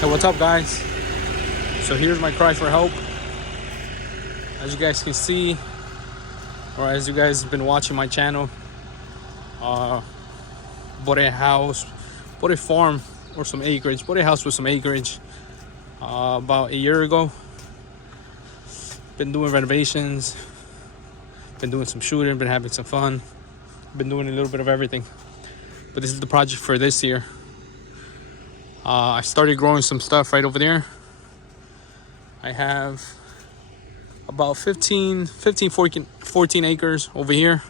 Hey, what's up, guys? So here's my cry for help. As you guys can see, or as you guys have been watching my channel, bought a house, bought a farm or some acreage, bought a house with some acreage about a year ago. Been doing renovations, been doing some shooting, been having some fun, been doing a little bit of everything. But this is the project for this year. I started growing some stuff right over there. I have about 14 acres over here,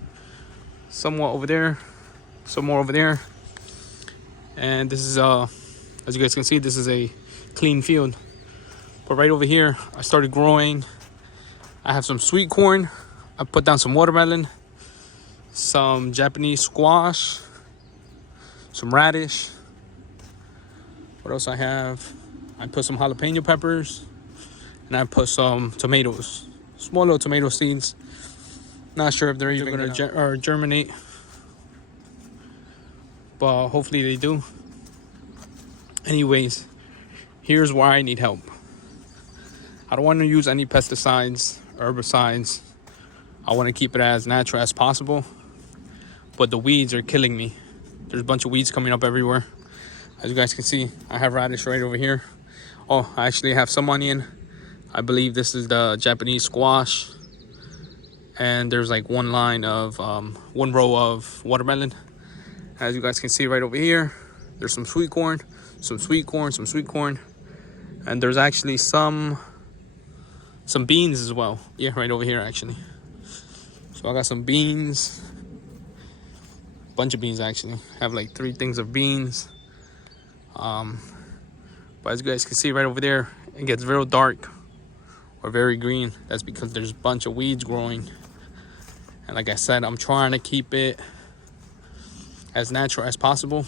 somewhat over there, some more over there. And this is, as you guys can see, this is a clean field. But right over here, I started growing. I have some sweet corn. I put down some watermelon, some Japanese squash, some radish. What else I have? I put some jalapeno peppers, and I put some tomatoes, small little tomato seeds. Not sure if they're even going to germinate, but hopefully they do. Anyways, here's why I need help. I don't want to use any pesticides, herbicides. I want to keep it as natural as possible, but the weeds are killing me. There's a bunch of weeds coming up everywhere. As you guys can see, I have radish right over here. Oh, I actually have some onion. I believe this is the Japanese squash. And there's like one row of watermelon. As you guys can see right over here, there's some sweet corn, some sweet corn, some sweet corn. And there's actually some beans as well. Yeah, right over here actually. So I got some beans. Bunch of beans actually. I have like 3 things of beans. But as you guys can see right over there, it gets real dark or very green. That's because there's a bunch of weeds growing. And like I said, I'm trying to keep it as natural as possible.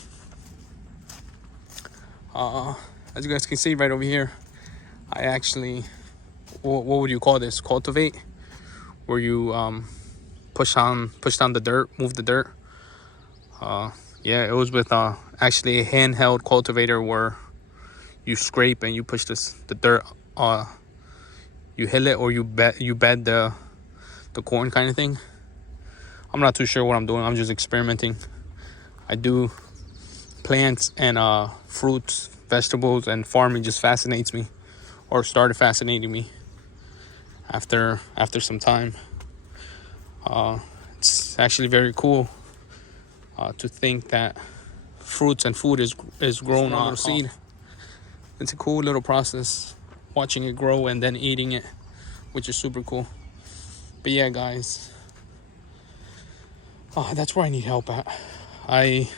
As you guys can see right over here, I actually, what would you call this? Cultivate, where you push down the dirt, move the dirt. Yeah, it was with actually a handheld cultivator where you scrape and you push the dirt. You hill it or you bed the corn kind of thing. I'm not too sure what I'm doing. I'm just experimenting. I do plants and fruits, vegetables, and farming just fascinates me, or started fascinating me after some time. It's actually very cool to think that fruits and food is grown on a seed. It's a cool little process, watching it grow and then eating it, which is super cool. But yeah, guys, that's where I need help at. I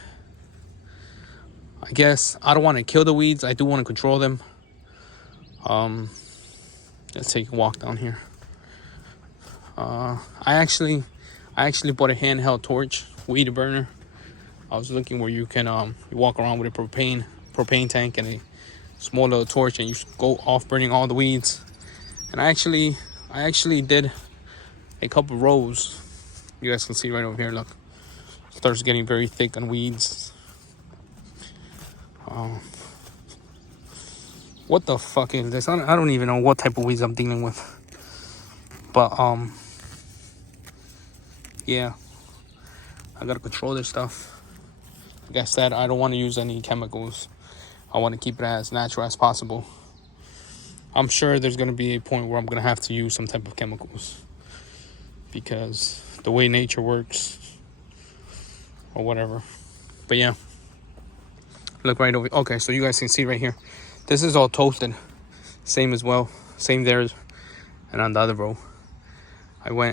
guess I don't want to kill the weeds. I do want to control them. Let's take a walk down here. I actually bought a handheld torch, weed burner. I was looking where you can you walk around with a propane tank and a small little torch, and you go off burning all the weeds. And I actually did a couple rows. You guys can see right over here. Look, it starts getting very thick on weeds. What the fuck is this? I don't even know what type of weeds I'm dealing with. But yeah, I gotta control this stuff. Like I said, I don't want to use any chemicals. I want to keep it as natural as possible. I'm sure there's going to be a point where I'm going to have to use some type of chemicals, because the way nature works or whatever. But yeah, look right over. Okay, so you guys can see right here. This is all toasted. Same as well. Same there. And on the other row,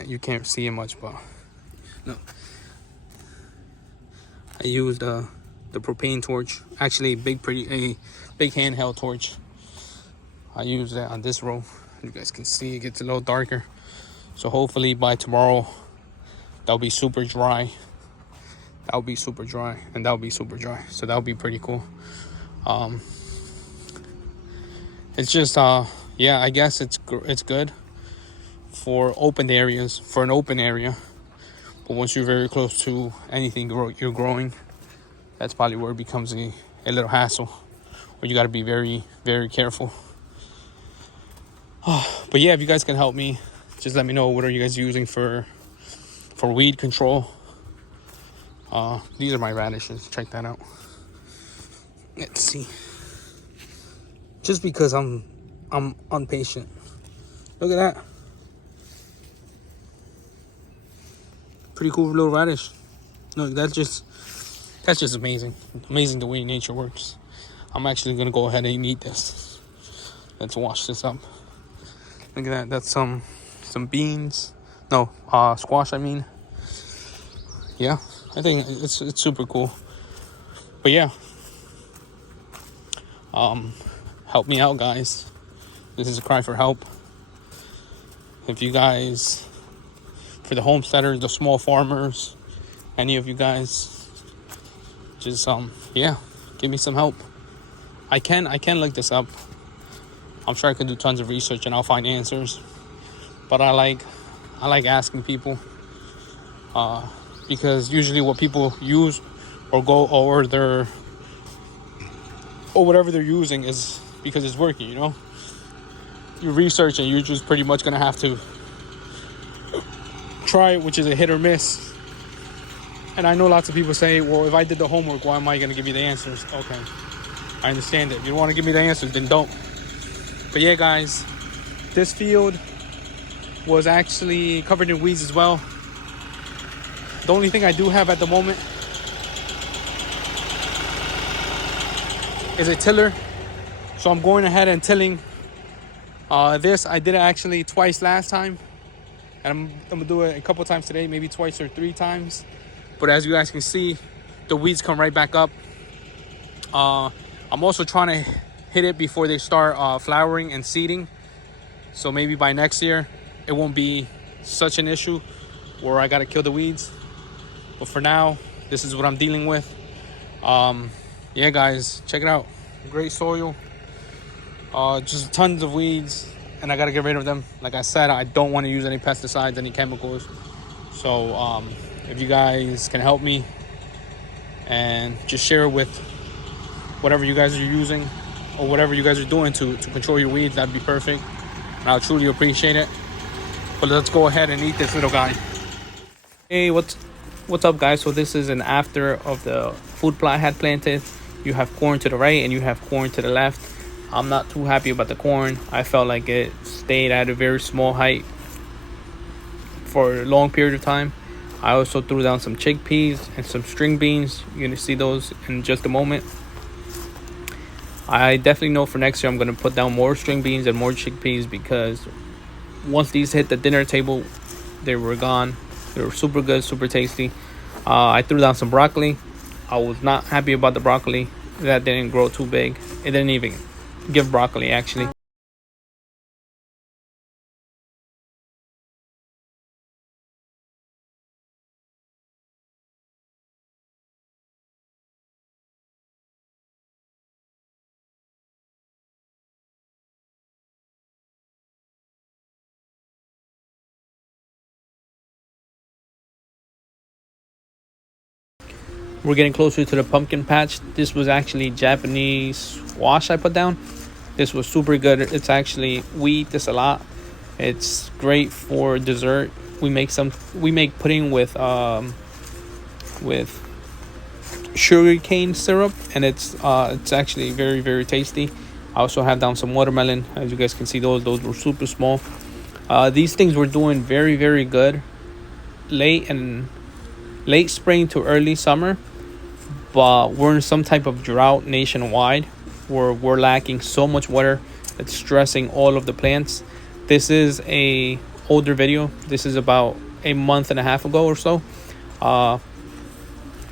you can't see it much, but no. I used the propane torch, actually a big handheld torch. I used that on this row. You guys can see it gets a little darker. So hopefully by tomorrow, that'll be super dry. That'll be super dry, and that'll be super dry. So that'll be pretty cool. It's just yeah, I guess it's good for open areas, for an open area. But once you're very close to anything you're growing, that's probably where it becomes a little hassle, where you got to be very, very careful. But yeah, if you guys can help me, just let me know what are you guys using for weed control. These are my radishes. Check that out. Let's see. Just because I'm impatient. Look at that. Pretty cool little radish. Look, that's just amazing. Amazing the way nature works. I'm actually gonna go ahead and eat this. Let's wash this up. Look at that. That's some beans. No, squash. I mean. Yeah, I think it's super cool. But yeah, help me out, guys. This is a cry for help. If you guys, for the homesteaders, the small farmers, any of you guys, just yeah, give me some help. I can look this up. I'm sure I can do tons of research and I'll find answers. But I like asking people, because usually what people use or whatever they're using is because it's working, you know. You research and you're just pretty much gonna have to try it, which is a hit or miss. And I know lots of people say, well, if I did the homework, why am I gonna give you the answers? Okay, I understand it. If you don't want to give me the answers, then don't. But yeah, guys, this field was actually covered in weeds as well. The only thing I do have at the moment is a tiller. So I'm going ahead and tilling this. I did it actually twice last time. And I'm gonna do it a couple times today, maybe twice or 3 times. But as you guys can see, the weeds come right back up. I'm also trying to hit it before they start flowering and seeding. So maybe by next year, it won't be such an issue where I gotta kill the weeds. But for now, this is what I'm dealing with. Yeah, guys, check it out. Great soil. Just tons of weeds, and I gotta get rid of them. Like I said, I don't want to use any pesticides, any chemicals. So if you guys can help me and just share it with whatever you guys are using or whatever you guys are doing to control your weeds, that'd be perfect. And I'll truly appreciate it. But let's go ahead and eat this little guy. Hey, what's up, guys? So this is an after of the food plot I had planted. You have corn to the right and you have corn to the left. I'm not too happy about the corn. I felt like it stayed at a very small height for a long period of time. I also threw down some chickpeas and some string beans. You're gonna see those in just a moment. I definitely know for next year I'm gonna put down more string beans and more chickpeas, because once these hit the dinner table, they were gone. They were super good, super tasty. I threw down some broccoli. I was not happy about the broccoli. That didn't grow too big. It didn't even give broccoli, actually. We're getting closer to the pumpkin patch. This was actually Japanese squash I put down. This was super good. It's actually, we eat this a lot. It's great for dessert. We make pudding with sugar cane syrup, and it's actually very, very tasty. I also have down some watermelon. As you guys can see, those were super small. These things were doing very, very good late spring to early summer, but we're in some type of drought nationwide where we're lacking so much water. It's stressing all of the plants. This is a older video. This is about a month and a half ago or so.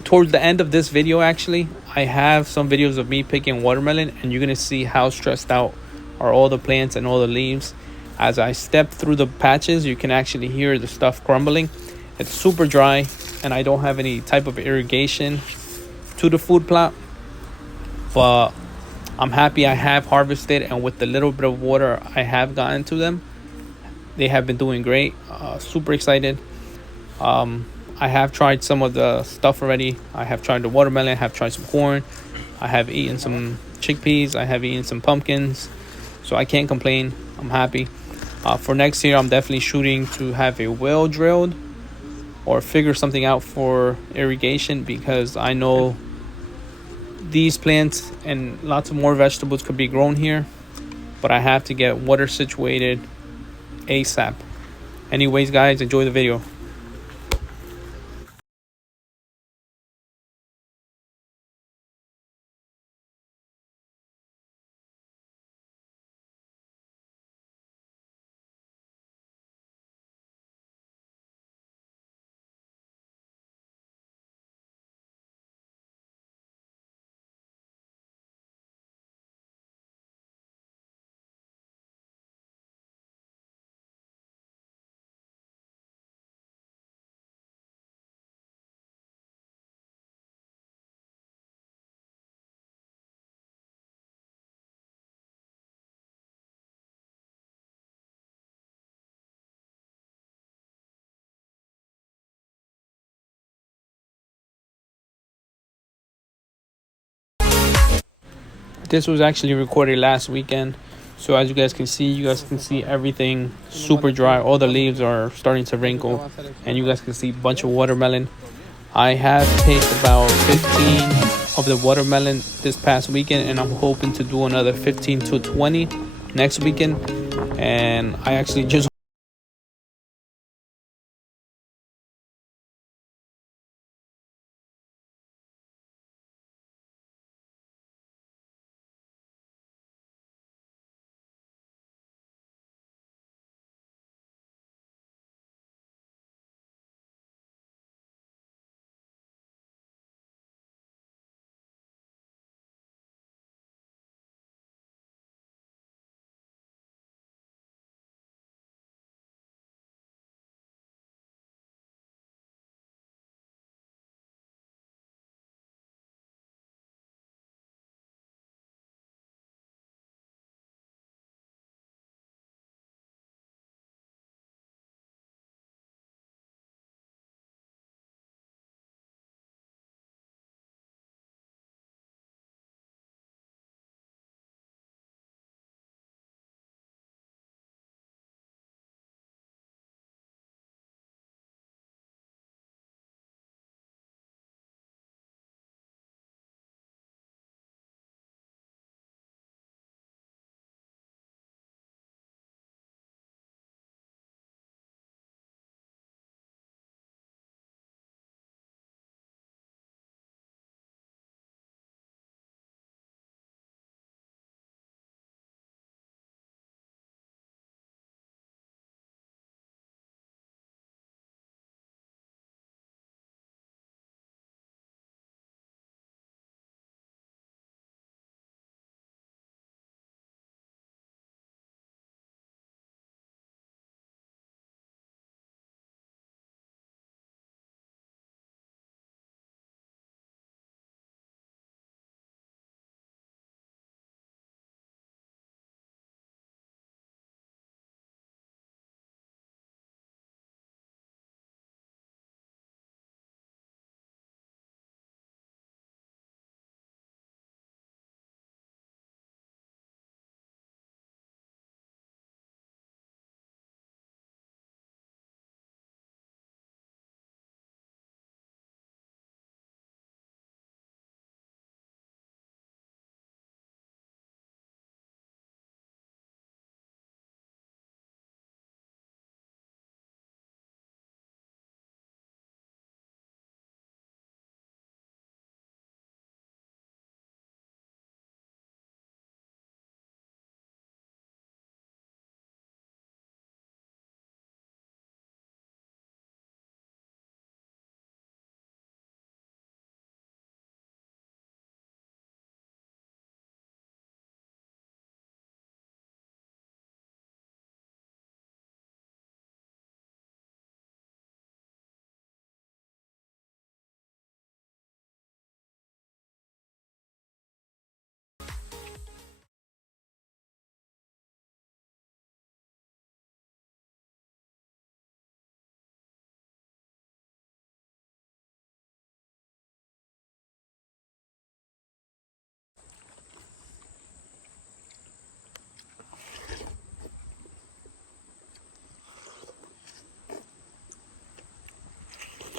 Towards the end of this video, actually, I have some videos of me picking watermelon, and you're gonna see how stressed out are all the plants and all the leaves. As I step through the patches, you can actually hear the stuff crumbling. It's super dry, and I don't have any type of irrigation to the food plot, but I'm happy I have harvested, and with the little bit of water I have gotten to them, they have been doing great. Super excited. I have tried some of the stuff already. I have tried the watermelon, I have tried some corn, I have eaten some chickpeas. I have eaten some pumpkins, so I can't complain. I'm happy. For next year, I'm definitely shooting to have a well drilled or figure something out for irrigation, because I know these plants and lots of more vegetables could be grown here, but I have to get water situated ASAP. Anyways, guys, enjoy the video. This was actually recorded last weekend, so as you guys can see everything super dry. All the leaves are starting to wrinkle, and you guys can see a bunch of watermelon. I have picked about 15 of the watermelon this past weekend, and I'm hoping to do another 15 to 20 next weekend. And I actually just